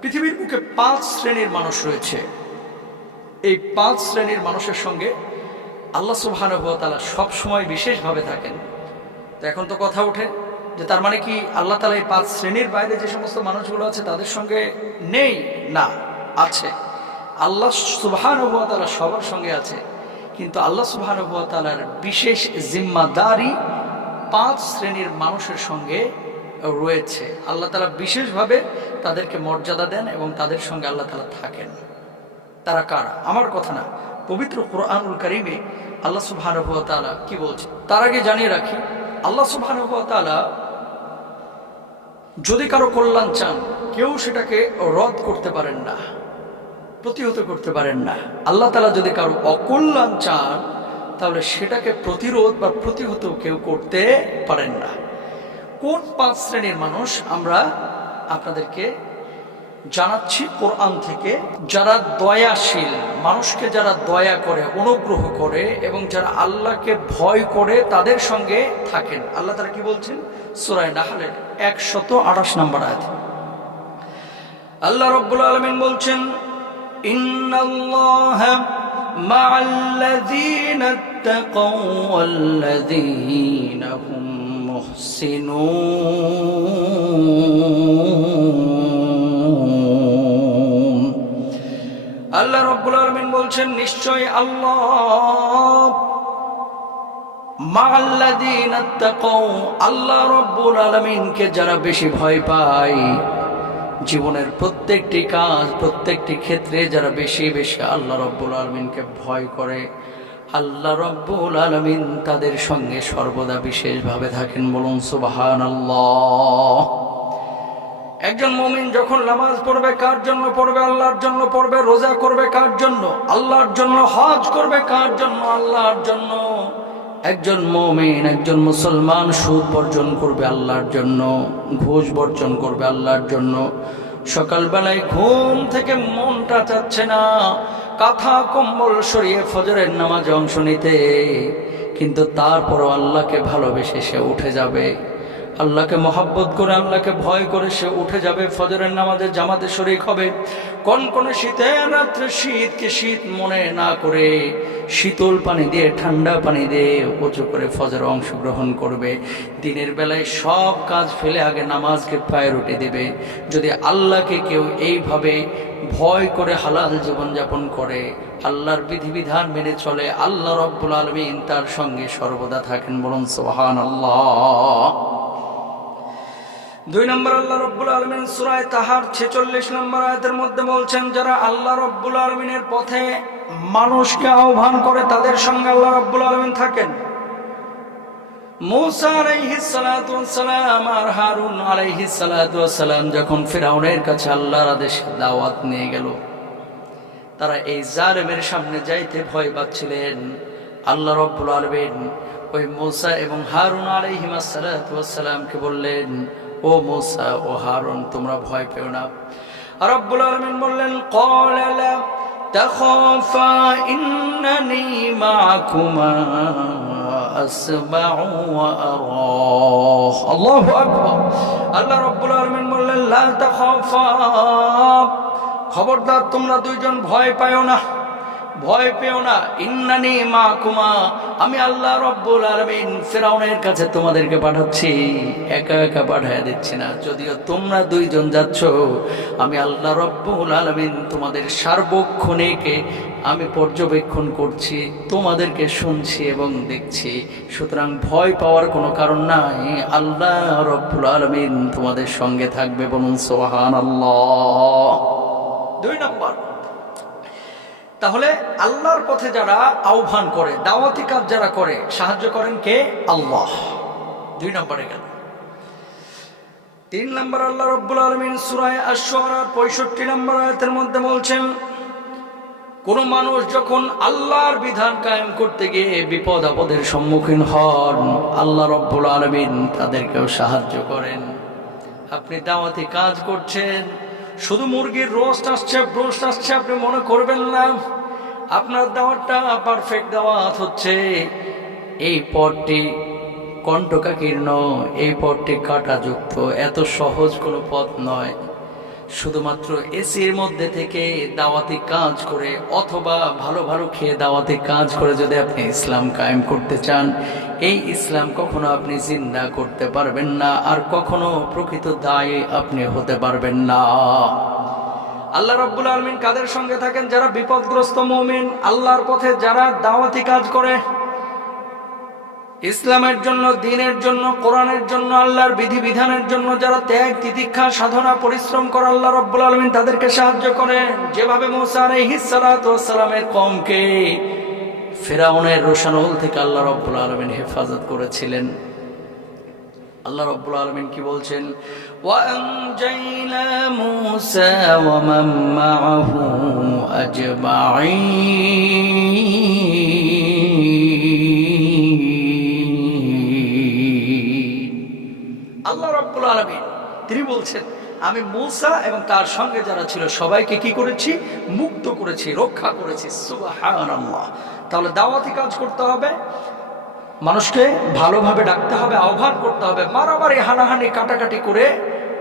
পৃথিবীর বুকে 5 শ্রেণীর মানুষ রয়েছে। এই 5 শ্রেণীর মানুষের সঙ্গে আল্লাহ সুবহানাহু ওয়া তাআলা সবসময় বিশেষভাবে থাকেন। তো এখন তো কথা ওঠে যে তার মানে কি আল্লাহ তাআলা এই 5 শ্রেণীর বাইরে যে সমস্ত মানুষগুলো আছে তাদের সঙ্গে নেই? না, আছে। আল্লাহ সুবহানাহু ওয়া তাআলা সবার সঙ্গে আছে, কিন্তু আল্লাহ সুবহানাহু ওয়া তাআলার বিশেষ জিম্মাদারি 5 শ্রেণীর মানুষের সঙ্গে রয়েছে। আল্লাহ তাআলা বিশেষভাবে তাদেরকে মর্যাদা দেন এবং তাদের সঙ্গে আল্লাহ তাআলা থাকেন। তারা কারা? আমার কথা না, পবিত্র কোরআনুল কারীমে আল্লাহ সুবহানাহু ওয়া তাআলা কি বলছে তার আগে জানিয়ে রাখি, আল্লাহ সুবহানাহু ওয়া তাআলা যদি কারো কল্যাণ চান কেউ সেটাকে রদ করতে পারেন না, প্রতিহত করতে পারেন না। আল্লাহ তাআলা যদি কারো অকল্যাণ চান তাহলে সেটাকে প্রতিরোধ বা প্রতিহত কেউ করতে পারেন না। কোন 5 শ্রেণীর মানুষ আমরা আপনাদেরকে জানাচ্ছি কোরআন থেকে? যারা দয়াশীল, মানুষকে যারা দয়া করে, অনুগ্রহ করে এবং যারা আল্লাহকে ভয় করে তাদের সঙ্গে থাকেন। আল্লাহ তাআলা কি বলছেন? সূরা নাহলের 128 নম্বর আয়াত আল্লাহ রাব্বুল আলামিন বলছেন, ইন্নাল্লাহা মা'আল্লাযীনা ইত্তাকাও ওয়াল্লাযীনা হুম মুহসিনুন। আল্লাহ রাব্বুল আলামিন বলছেন, নিশ্চয় আল্লাহ মা'আল্লাযীনা ইত্তাকাও, আল্লাহ রাব্বুল আলামিনকে যারা বেশি ভয় পায়, জীবনের প্রত্যেকটি কাজ, প্রত্যেকটি ক্ষেত্রে যারা বেশি বেশি আল্লাহ রাব্বুল আলামিনকে ভয় করে, আল্লাহ রাব্বুল আলামিন তাদের সঙ্গে সর্বদা বিশেষভাবে থাকেন। বলুন সুবহানাল্লাহ। একজন মুমিন যখন নামাজ পড়বে কার জন্য পড়বে? আল্লাহর জন্য পড়বে। রোজা করবে কার জন্য? আল্লাহর জন্য। হজ করবে কার জন্য? আল্লাহর জন্য। একজন মুমিন, একজন মুসলমান সুদ বর্জন করবে আল্লাহর জন্য, ঘুষ বর্জন করবে আল্লাহর জন্য। সকালবেলায় ঘুম থেকে মনটা চাচ্ছে না কাঁথা কম্বল সরিয়ে ফজরের নামাজে অংশ নিতে, কিন্তু তারপরও আল্লাহকে ভালোবেসে সে উঠে যাবে। আল্লাহকে মহব্বত করে, আল্লাহকে ভয় করে সে উঠে যাবে, ফজরের নামাজে জামাতে শরীক হবে। কনকনে শীতের রাত্রে শীতকে শীত মনে না করে শীতল পানি দিয়ে, ঠান্ডা পানি দিয়ে উঁচু করে ফজরে অংশগ্রহণ করবে। দিনের বেলায় সব কাজ ফেলে আগে নামাজকে প্রায়োরিটি দেবে। যদি আল্লাহকে কেউ এইভাবে ভয় করে হালাল জীবনযাপন করে, আল্লাহর বিধিবিধান মেনে চলে, আল্লাহ রাব্বুল আলামিন তার সঙ্গে সর্বদা থাকেন। বলুন সুবহানাল্লাহ। 2 নম্বর আল্লাহ রাব্বুল আলামিন সূরা তাহার 46 নম্বর আয়াতের মধ্যে বলছেন, যারা আল্লাহ রাব্বুল আলামিনের পথে মানুষকে আহ্বান করে তাদের সঙ্গে আল্লাহ রাব্বুল আলামিন থাকেন। মূসা আলাইহিস সালাতু ওয়াস সালাম আর হারুন আলাইহিস সালাতু ওয়াস সালাম যখন ফিরআউনের কাছে আল্লাহর আদেশে দাওয়াত নিয়ে গেল, তারা এই জালেমের সামনে যাইতে ভয় পাচ্ছিলেন। আল্লাহ রাব্বুল আলামিন ওই মূসা এবং হারুন আলাইহিস সালাতু ওয়াস সালামকে বললেন, ও মূসা, ও হারুন, তোমরা ভয় পেও না। রব্বুল আলামিন বললেন, ক্বালা লা তাখাফা ইন্নানী মা'কুমা আসমাউ ওয়া আরা। আল্লাহু আকবার। আল্লাহ রব্বুল আলামিন বললেন, লা তাখাফা, খবরদার তোমরা দুইজন ভয় পাও না, ভয় পেও না। ইন্নানী মা'কুমা, আমি আল্লাহ রাব্বুল আলামিন ফিরআউনের কাছে তোমাদেরকে পাঠাচ্ছি, একা একা পাঠিয়ে দিচ্ছি না। যদিও তোমরা দুইজন যাচ্ছ, আমি আল্লাহ রাব্বুল আলামিন তোমাদের সার্বক্ষণিকে আমি পর্যবেক্ষণ করছি, তোমাদেরকে শুনছি এবং দেখছি। সুতরাং ভয় পাওয়ার কোনো কারণ নাই, আল্লাহ রাব্বুল আলামিন তোমাদের সঙ্গে থাকবে। বলুন সুবহানাল্লাহ। 2 নম্বর, তাহলে আল্লাহর পথে যারা আহ্বান করে, দাওয়াতি কাজ যারা করে, সাহায্য করেন কে? আল্লাহ। 2 নম্বরে গেল। 3 নম্বর আল্লাহ রাব্বুল আলামিন সূরা আশ-শুআরা 65 নম্বর আয়াতের মধ্যে বলছেন, কোন মানুষ যখন আল্লাহর বিধান কায়েম করতে গিয়ে বিপদ আপদের সম্মুখীন হন, আল্লাহ রাব্বুল আলামিন তাদেরকেও সাহায্য করেন। আপনি দাওয়াতি কাজ করছেন, শুধু মুরগির রোস্ট আসছে, ব্রোস্ট আসছে আপনি মনে করবেন না। আপনার দাওয়াতটা পারফেক্ট দাওয়াত হচ্ছে। এই পথটি কণ্টকাকীর্ণ, এই পথটি কাঁটাযুক্ত, এত সহজ কোনো পথ নয়। শুধুমাত্র এসির মধ্যে থেকে দাওয়াতি কাজ করে অথবা ভালো ভালো খেয়ে দাওয়াতি কাজ করে যদি আপনি ইসলাম কায়েম করতে চান, এই ইসলাম কখনো আপনি জিন্দা করতে পারবেন না, আর কখনো প্রকৃত দায়ী আপনি হতে পারবেন না। আল্লাহ রাব্বুল আলামিন কাদের সঙ্গে থাকেন? যারা বিপদগ্রস্ত মুমিন, আল্লাহর পথে যারা দাওয়াতি কাজ করে, ইসলামের জন্য, দ্বীনের জন্য, কোরআনের জন্য, আল্লাহর বিধিবিধানের জন্য যারা ত্যাগ তিতিক্ষা সাধনা পরিশ্রম করে, আল্লাহ রাব্বুল আলামিন তাদেরকে সাহায্য করেন। যেভাবে মুসা আলাইহিস সালাতু ওয়াস সালামের কওমকে ফিরআউনের রোশানল থেকে আল্লাহ রাব্বুল আলামিন হেফাজত করেছিলেন। আল্লাহ রাব্বুল আলামিন কি বলছেন? ওয়া আনজাইনা মুসা ওয়া মান মাআহু আজমাঈন। আল্লাহ রাব্বুল আলামিন তিনি বলছেন, আমি মুসা এবং তার সঙ্গে যারা ছিল সবাইকে কি করেছি? মুক্ত করেছি, রক্ষা করেছি। সুবহানাল্লাহ। তাহলে দাওয়াতি কাজ করতে হবে, মানুষকে ভালোভাবে ডাকতে হবে, আহ্বান করতে হবে। মারামারি হানাহানি কাটাকাটি করে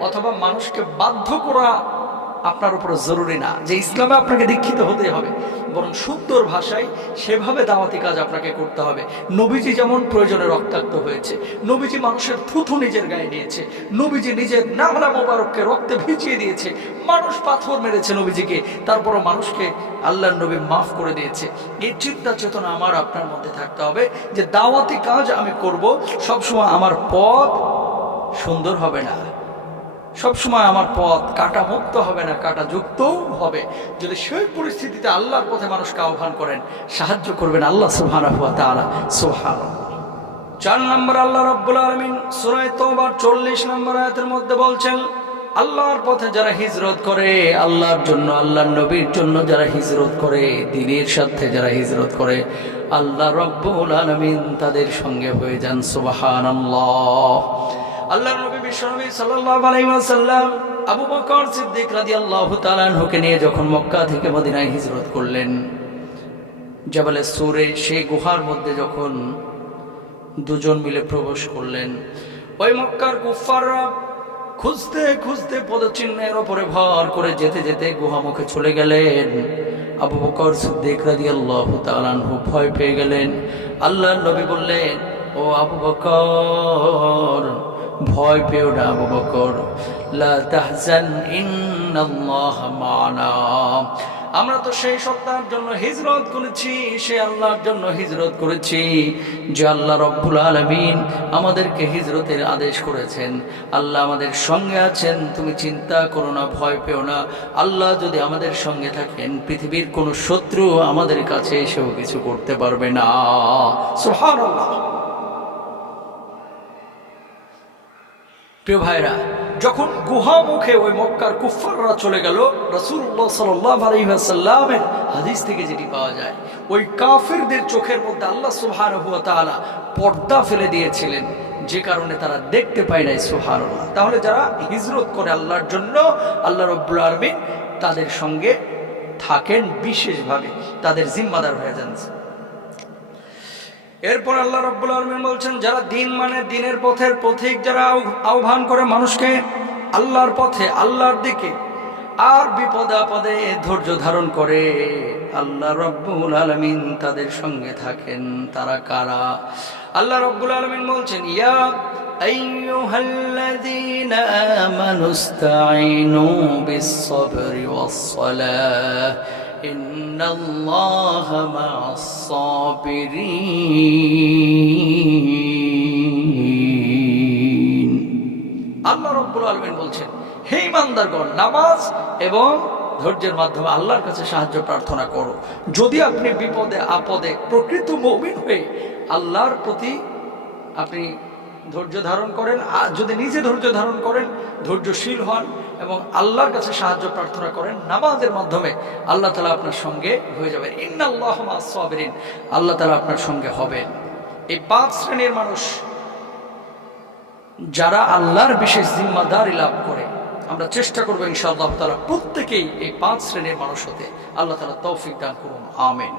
অথবা মানুষকে বাধ্য করা আপনার উপর জরুরি না যে ইসলামে আপনাকে দীক্ষিত হতে হবে, বরং সুন্দর ভাষায় সেভাবে দাওয়াতি কাজ আপনাকে করতে হবে। নবীজি যেমন প্রয়োজনে রক্তাক্ত হয়েছে, নবীজি মানুষের থুথু নিজের গায়ে নিয়েছে, নবীজি নিজের নামলা মোবারককে রক্তে ভিজিয়ে দিয়েছে, মানুষ পাথর মেরেছে নবীজিকে, তারপরও মানুষকে আল্লাহর নবী মাফ করে দিয়েছে। এই চিন্তা চেতনা আমার আপনার মধ্যে থাকতে হবে যে দাওয়াতি কাজ আমি করব, সবসময় আমার পথ সুন্দর হবে না, সবসময় আমার পথ কাটা মুক্ত হবে না, কাটা যুক্ত হবে। যদি সেই পরিস্থিতিতে আল্লাহর পথে মানুষকে আহ্বান করেন, সাহায্য করবেন আল্লাহ সুবহানাহু ওয়া তাআলা। সুবহানাল্লাহ। 4 নম্বর আল্লাহ রাব্বুল আলামিন সূরা তাওবার 40 নম্বর আয়াতের মধ্যে বলছেন, আল্লাহর পথে যারা হিজরত করে, আল্লাহর জন্য, আল্লাহর নবীর জন্য যারা হিজরত করে, দ্বীনের সাথে যারা হিজরত করে, আল্লাহ রাব্বুল আলামিন তাদের সঙ্গে হয়ে যান। সুবহানাল্লাহ। আল্লাহর নবী বিশ্বনবী সাল্লাল্লাহু আলাইহি ওয়াসাল্লাম আবু বকর সিদ্দিক রাদিয়াল্লাহু তাআলা আনহুকে নিয়ে যখন মক্কা থেকে মদিনায় হিজরত করলেন, জাবালে সূরে সেই গুহার মধ্যে যখন দুজন মিলে প্রবেশ করলেন, ওই মক্কার কুফাররা খুঁজতে খুঁজতে পদচিহ্নের উপরে ভর করে যেতে যেতে গুহা মুখে চলে গেলেন। আবু বকর সিদ্দিক রাদিয়াল্লাহু তাআলা আনহু ভয় পেয়ে গেলেন। আল্লাহর নবী বললেন, ও আবু বকর, ভয় পেও না আবু বকর, লা তাহজান ইন্নাল্লাহা মা'ানা। আমরা তো সেই সত্তার জন্য হিজরত করেছি, সে আল্লাহর জন্য হিজরত করেছি যে আল্লাহ রাব্বুল আলামিন আমাদেরকে হিজরতের আদেশ করেছেন। আল্লাহ আমাদের সঙ্গে আছেন, তুমি চিন্তা করো না, ভয় পেও না। আল্লাহ যদি আমাদের সঙ্গে থাকেন, পৃথিবীর কোনো শত্রু আমাদের কাছে এসেও কিছু করতে পারবে না। সুবহানাল্লাহ। প্রিয় ভাইরা, যখন গুহা মুখে ওই মক্কার কুফাররা চলে গেল, রাসূলুল্লাহ সাল্লাল্লাহু আলাইহি ওয়াসাল্লামের হাদিস থেকে যেটি পাওয়া যায়, ওই কাফিরদের চোখের মধ্যে আল্লাহ সুবহানাহু ওয়া তাআলা পর্দা ফেলে দিয়েছিলেন, যে কারণে তারা দেখতে পায় নাই। সুবহানাল্লাহ। তাহলে যারা হিজরত করে আল্লাহর জন্য, আল্লাহ রাব্বুল আলামিন তাদের সঙ্গে থাকেন বিশেষভাবে, তাদের জিম্মাদার হয়ে যান। এরপর আল্লাহ রাব্বুল আলামিন বলছেন, যারা দিন মানে দ্বীনের পথের পথিক, যারা আহ্বান করে মানুষকে আল্লাহর পথে, আল্লাহর দিকে, আর বিপদে আপদে ধৈর্য ধারণ করে, আল্লাহ রাব্বুল আলামিন তাদের সঙ্গে থাকেন। তারা কারা? আল্লাহ রাব্বুল আলামিন বলছেন, ইয়া আইয়ুহাল্লাযীনা আমানুস্তাঈনু বিস-সাবরি ওয়াস-সালাহ ইন্নাল্লাহা মা'আস-সাবিরিন। আল্লাহ রাব্বুল আলামিন বলছেন, হে ঈমানদারগণ, নামাজ এবং ধৈর্যের মাধ্যমে আল্লাহর কাছে সাহায্য প্রার্থনা করো। যদি আপনি বিপদে আপদে প্রকৃত মুমিন হয়ে আল্লাহর প্রতি আপনি ধৈর্য ধারণ করেন, যদি নিজে ধৈর্য ধারণ করেন, ধৈর্যশীল হন এবং আল্লাহর কাছে সাহায্য প্রার্থনা করেন, নামাজের মাধ্যমে আল্লাহ তাআলা আপনার সঙ্গে হয়ে যাবেন। ইন্নাল্লাহা মা'আস-সাবিরিন, আল্লাহ তাআলা আপনার সঙ্গে হবেন। এই 5 শ্রেণীর মানুষ যারা আল্লাহর বিশেষ জিম্মাদারি লাভ করে, আমরা চেষ্টা করবো ইনশাআল্লাহ তাআলা প্রত্যেকেই এই 5 শ্রেণীর মানুষ হতে। আল্লাহ তাআলা তৌফিক দান করুন। আমিন।